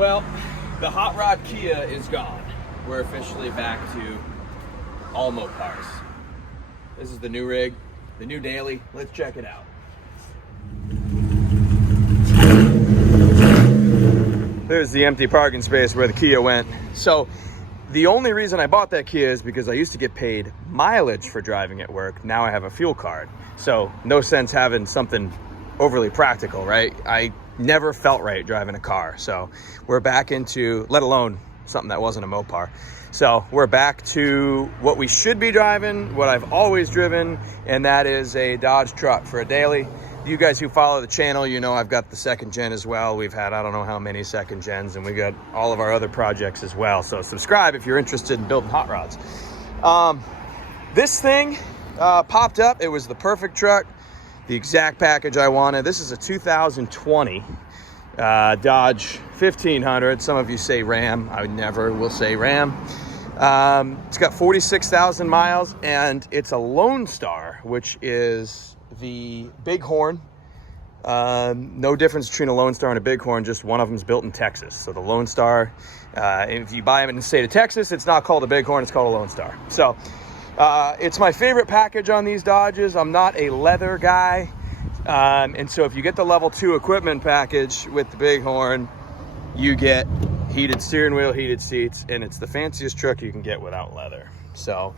Well, the hot rod Kia is gone. We're officially back to all Mopars. This is the new rig, the new daily. Let's check it out. There's the empty parking space where the Kia went. So the only reason I bought that Kia is because I used to get paid mileage for driving at work. Now I have a fuel card. So no sense having something overly practical, right? I never felt right driving a car. So we're back into, let alone something that wasn't a Mopar. So we're back to what we should be driving, what I've always driven, and that is a Dodge truck for a daily. You guys who follow the channel, you know I've got the second gen as well. We've had I don't know how many second gens, and we got all of our other projects as well. So subscribe if you're interested in building hot rods. This thing popped up. It was the perfect truck, the exact package I wanted. This is a 2020 Dodge 1500. Some of you say Ram. I never will say Ram. It's got 46,000 miles, and it's a Lone Star, which is the Bighorn. No difference between a Lone Star and a Bighorn, just one of them's built in Texas. So the Lone Star, if you buy them in the state of Texas, it's not called a Bighorn, it's called a Lone Star. So it's my favorite package on these Dodges. I'm not a leather guy. And so if you get the level 2 equipment package with the Bighorn, you get heated steering wheel, heated seats, and it's the fanciest truck you can get without leather. So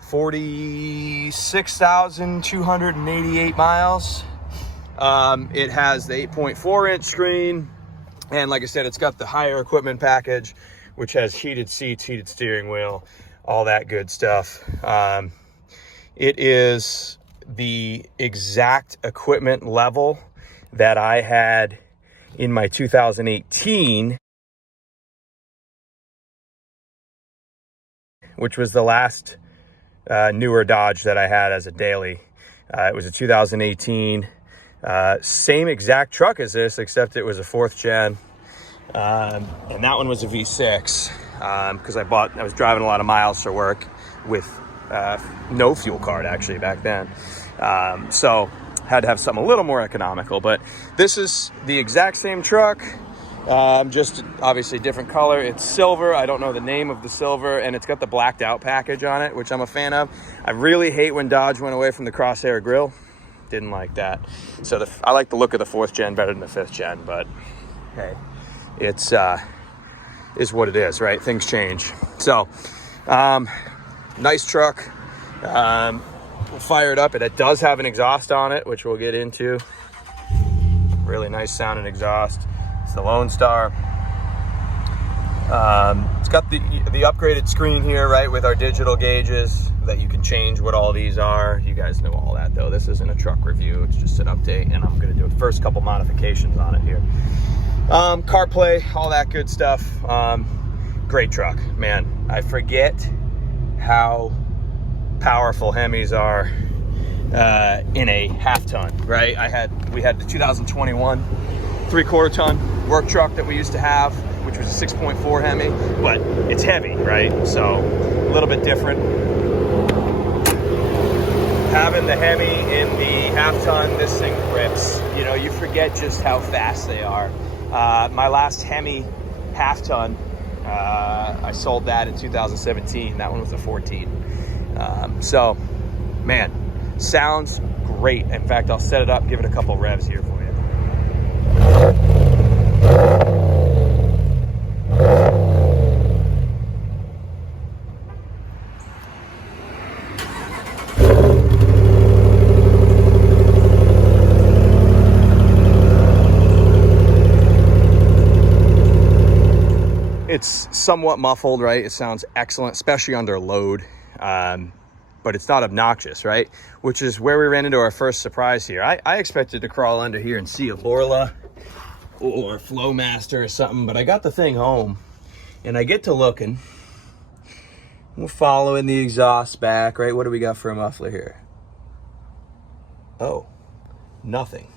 46,288 miles. It has the 8.4 inch screen. And like I said, it's got the higher equipment package, which has heated seats, heated steering wheel, all that good stuff. It is the exact equipment level that I had in my 2018, which was the last newer Dodge that I had as a daily. It was a 2018, same exact truck as this, except it was a 4th gen. And that one was a V6, because I was driving a lot of miles for work with no fuel card actually back then. So had to have something a little more economical, but this is the exact same truck, just obviously different color. It's silver. I don't know the name of the silver, and it's got the blacked out package on it, which I'm a fan of. I really hate when Dodge went away from the crosshair grille. Didn't like that. So I like the look of the 4th gen better than the 5th gen, but hey, it's is what it is, right? Things change. So nice truck. We'll fire it up, and it does have an exhaust on it, which we'll get into. Really nice sounding exhaust. It's the Lone Star. It's got the upgraded screen here, right, with our digital gauges that you can change what all these are. You guys know all that, though. This isn't a truck review. It's just an update, and I'm going to do the first couple modifications on it here. CarPlay, all that good stuff. Great truck, man. I forget how powerful Hemis are in a half ton, right? We had the 2021 3/4 ton work truck that we used to have, which was a 6.4 Hemi, but it's heavy, right? So a little bit different. Having the Hemi in the half ton, this thing rips. You know, you forget just how fast they are. My last Hemi half ton, I sold that in 2017. That one was a 14. So, man, sounds great. In fact, I'll set it up, give it a couple revs here for you. It's somewhat muffled, right? It sounds excellent, especially under load. But it's not obnoxious, right? Which is where we ran into our first surprise here. I expected to crawl under here and see a Borla or a Flowmaster or something, but I got the thing home and I get to looking. We're following the exhaust back, right? What do we got for a muffler here? Oh, nothing.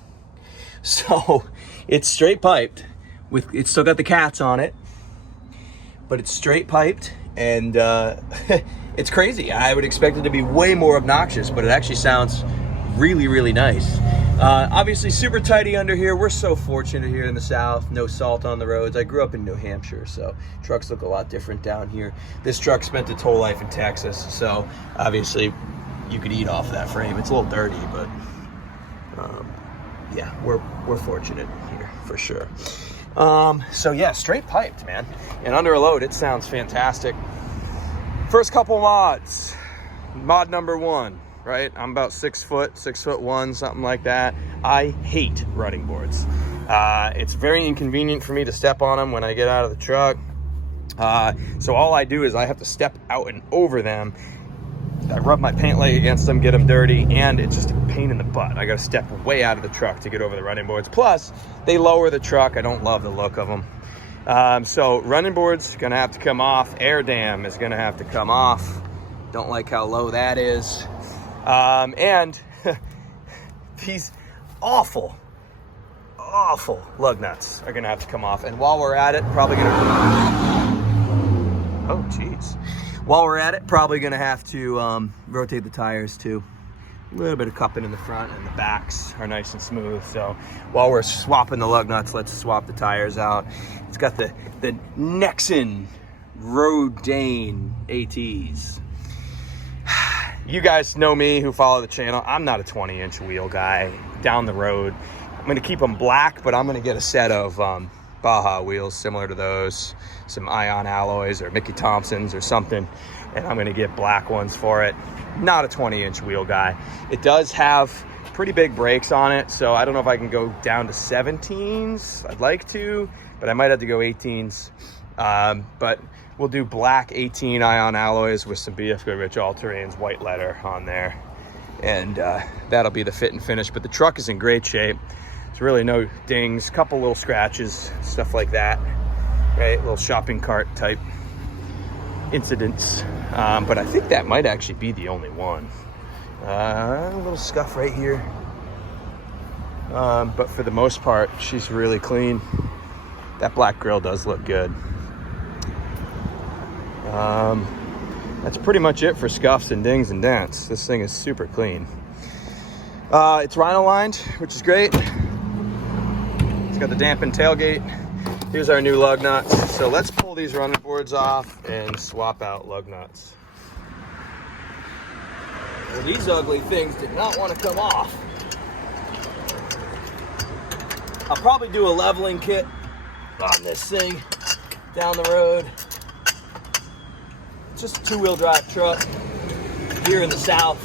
So it's straight piped it's still got the cats on it, but it's straight piped, and it's crazy. I would expect it to be way more obnoxious, but it actually sounds really, really nice. Obviously super tidy under here. We're so fortunate here in the South. No salt on the roads. I grew up in New Hampshire, so trucks look a lot different down here. This truck spent its whole life in Texas, so obviously you could eat off that frame. It's a little dirty, but yeah, we're fortunate here for sure. So yeah, straight piped, man. And under a load, it sounds fantastic. First couple mods. Mod number 1. Right, I'm about 6 foot, 6'1", something like that. I hate running boards. It's very inconvenient for me to step on them when I get out of the truck. So all I do is I have to step out and over them. I rub my pant leg against them, get them dirty, and it's just a pain in the butt. I got to step way out of the truck to get over the running boards. Plus, they lower the truck. I don't love the look of them. So running boards gonna have to come off. Air dam is gonna have to come off. Don't like how low that is. And these awful lug nuts are gonna have to come off. And while we're at it, probably gonna have to rotate the tires too. A little bit of cupping in the front, and the backs are nice and smooth. So while we're swapping the lug nuts, let's swap the tires out. It's got the Nexen Rodane ATs. You guys know me who follow the channel. I'm not a 20-inch wheel guy down the road. I'm gonna keep them black, but I'm gonna get a set of Baja wheels similar to those, some Ion alloys or Mickey Thompsons or something, and I'm gonna get black ones for it. Not a 20-inch wheel guy. It does have pretty big brakes on it, so I don't know if I can go down to 17s. I'd like to, but I might have to go 18s. But we'll do black 18 Ion alloys with some BF Goodrich all-terrains white letter on there, and that'll be the fit and finish. But the truck is in great shape. There's really no dings, couple little scratches, stuff like that, right? Little shopping cart type incidents, but I think that might actually be the only one. A little scuff right here, but for the most part, she's really clean. That black grill does look good. That's pretty much it for scuffs and dings and dents. This thing is super clean. It's rhino lined, which is great. It's got the dampened tailgate. Here's our new lug nuts. So let's pull these running boards off and swap out lug nuts. Well, these ugly things did not want to come off. I'll probably do a leveling kit on this thing down the road. It's just a two-wheel drive truck here in the South.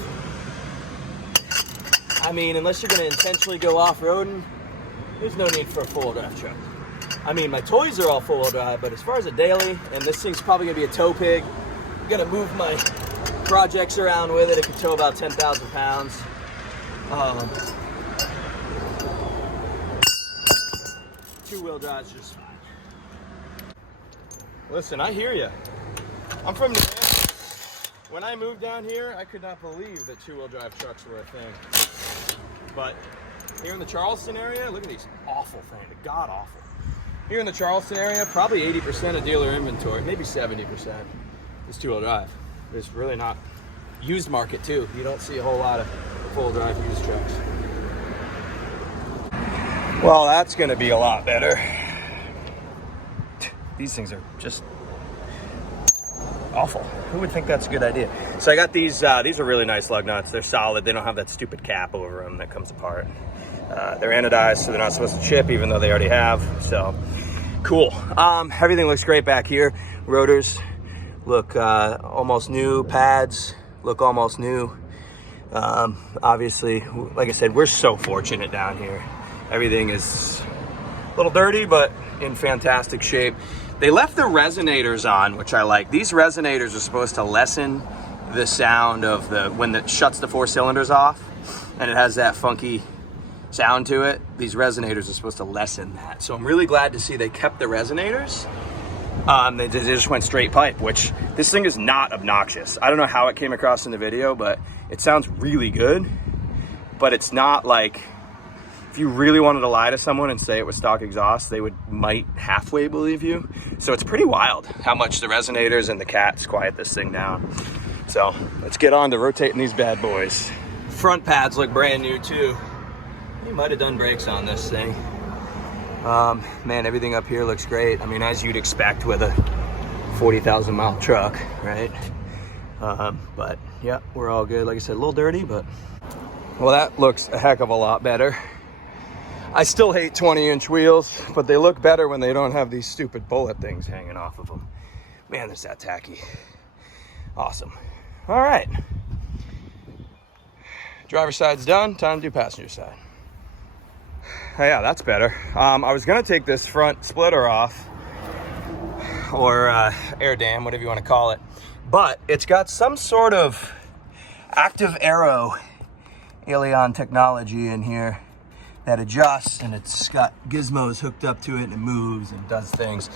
I mean, unless you're going to intentionally go off-roading, there's no need for a four-wheel drive truck. I mean, my toys are all four-wheel drive, but as far as a daily, and this thing's probably going to be a tow pig, I'm going to move my projects around with it. It can tow about 10,000 pounds. Two-wheel drive's just fine. Listen, I hear you. I'm from New Hampshire. When I moved down here, I could not believe that two-wheel drive trucks were a thing. But here in the Charleston area, look at these awful things, god awful. Here in the Charleston area, probably 80% of dealer inventory, maybe 70% is two-wheel drive. There's really not used market too. You don't see a whole lot of full drive used trucks. Well, that's gonna be a lot better. These things are just awful. Who would think that's a good idea? So I got these are really nice lug nuts. They're solid. They don't have that stupid cap over them that comes apart. They're anodized, so they're not supposed to chip, even though they already have. So cool. Everything looks great back here. Rotors look almost new. Pads look almost new. Obviously, like I said, we're so fortunate down here. Everything is a little dirty, but in fantastic shape. They left the resonators on, which I like. These resonators are supposed to lessen the sound of when it shuts the 4 cylinders off, and it has that funky sound to it. These resonators are supposed to lessen that. So I'm really glad to see they kept the resonators. They just went straight pipe, which this thing is not obnoxious. I don't know how it came across in the video, but it sounds really good. But it's not like, if you really wanted to lie to someone and say it was stock exhaust, they might halfway believe you. So it's pretty wild how much the resonators and the cats quiet this thing down. So let's get on to rotating these bad boys. Front pads look brand new too. He might have done brakes on this thing. Man, everything up here looks great. I mean, as you'd expect with a 40,000 mile truck, right? But yeah, we're all good. Like I said, a little dirty, but well, that looks a heck of a lot better. I still hate 20-inch wheels, but they look better when they don't have these stupid bullet things hanging off of them. Man, that's that tacky. Awesome. All right. Driver's side's done. Time to do passenger side. Oh, yeah, that's better. I was gonna take this front splitter off, or air dam, whatever you want to call it, but it's got some sort of active aero Alien technology in here that adjusts, and it's got gizmos hooked up to it, and it moves and does things.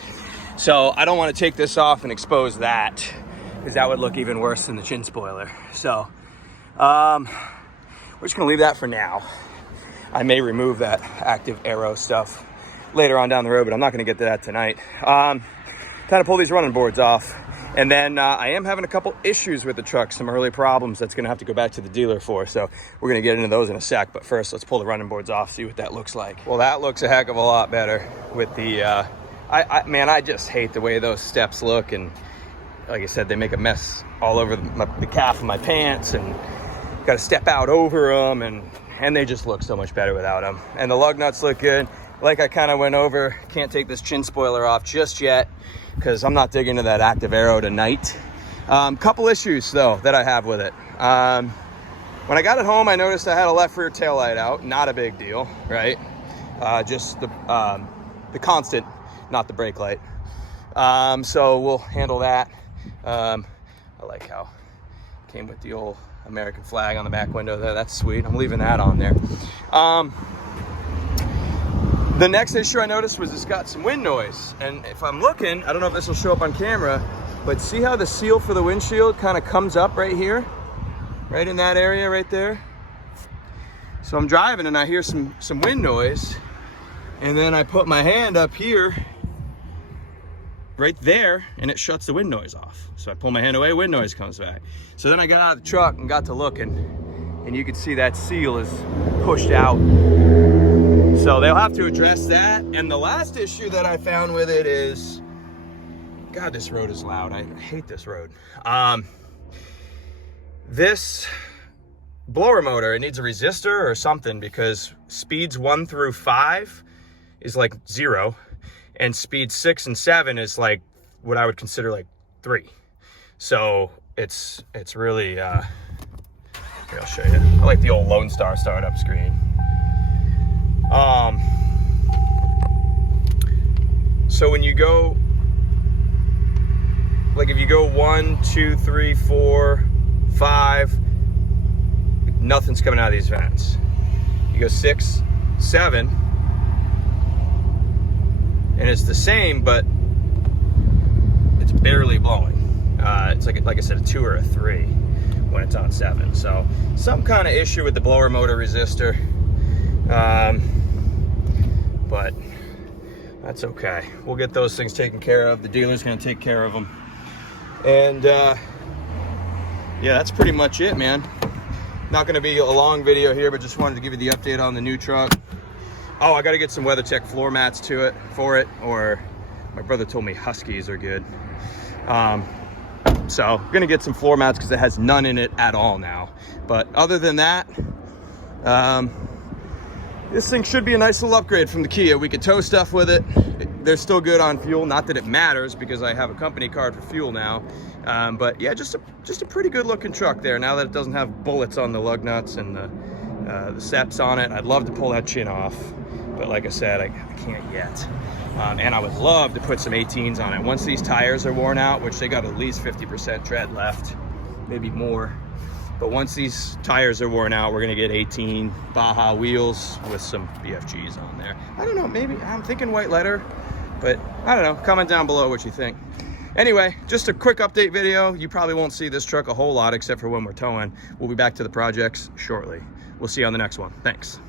So I don't want to take this off and expose that, because that would look even worse than the chin spoiler. So we're just gonna leave that for now. I may remove that active aero stuff later on down the road, but I'm not gonna get to that tonight. Time to pull these running boards off. And then I am having a couple issues with the truck, some early problems that's gonna have to go back to the dealer for. So we're gonna get into those in a sec, but first let's pull the running boards off, see what that looks like. Well, that looks a heck of a lot better with the, man, I just hate the way those steps look. And like I said, they make a mess all over the calf of my pants, and got to step out over them, and they just look so much better without them. And the lug nuts look good. Like I kind of went over, can't take this chin spoiler off just yet, because I'm not digging into that active aero tonight. Couple issues though that I have with it. When I got it home, I noticed I had a left rear tail light out. Not a big deal, right? Just the constant, not the brake light. So we'll handle that. I like how it came with the old American flag on the back window there. That's sweet. I'm leaving that on there. The next issue I noticed was it's got some wind noise. And if I'm looking, I don't know if this will show up on camera, but see how the seal for the windshield kind of comes up right here? Right in that area right there. So I'm driving and I hear some wind noise, and then I put my hand up here right there, and it shuts the wind noise off. So I pull my hand away, wind noise comes back. So then I got out of the truck and got to looking, and you can see that seal is pushed out. So they'll have to address that. And the last issue that I found with it is, God, this road is loud. I hate this road. This blower motor, it needs a resistor or something, because speeds 1 through 5 is like 0. And speed 6 and 7 is like what I would consider like 3. So it's really, here, I'll show you. I like the old Lone Star startup screen. So when you go, like if you go 1, 2, 3, 4, 5, nothing's coming out of these vents. You go 6, 7, and it's the same, but it's barely blowing. It's like I said, a 2 or a 3 when it's on 7. So some kind of issue with the blower motor resistor, but that's okay. We'll get those things taken care of. The dealer's gonna take care of them. And yeah, that's pretty much it, man. Not gonna be a long video here, but just wanted to give you the update on the new truck. Oh, I gotta get some WeatherTech floor mats for it, or my brother told me Huskies are good. So I'm gonna get some floor mats because it has none in it at all now. But other than that, this thing should be a nice little upgrade from the Kia. We could tow stuff with it. They're still good on fuel. Not that it matters because I have a company card for fuel now. But yeah, just a pretty good looking truck there. Now that it doesn't have bullets on the lug nuts and the steps on it. I'd love to pull that chin off, but like I said, I can't yet. And I would love to put some 18s on it. Once these tires are worn out, which they got at least 50% tread left, maybe more. But once these tires are worn out, we're gonna get 18 Baja wheels with some BFGs on there. I don't know, maybe, I'm thinking white letter, but I don't know, comment down below what you think. Anyway, just a quick update video. You probably won't see this truck a whole lot except for when we're towing. We'll be back to the projects shortly. We'll see you on the next one. Thanks.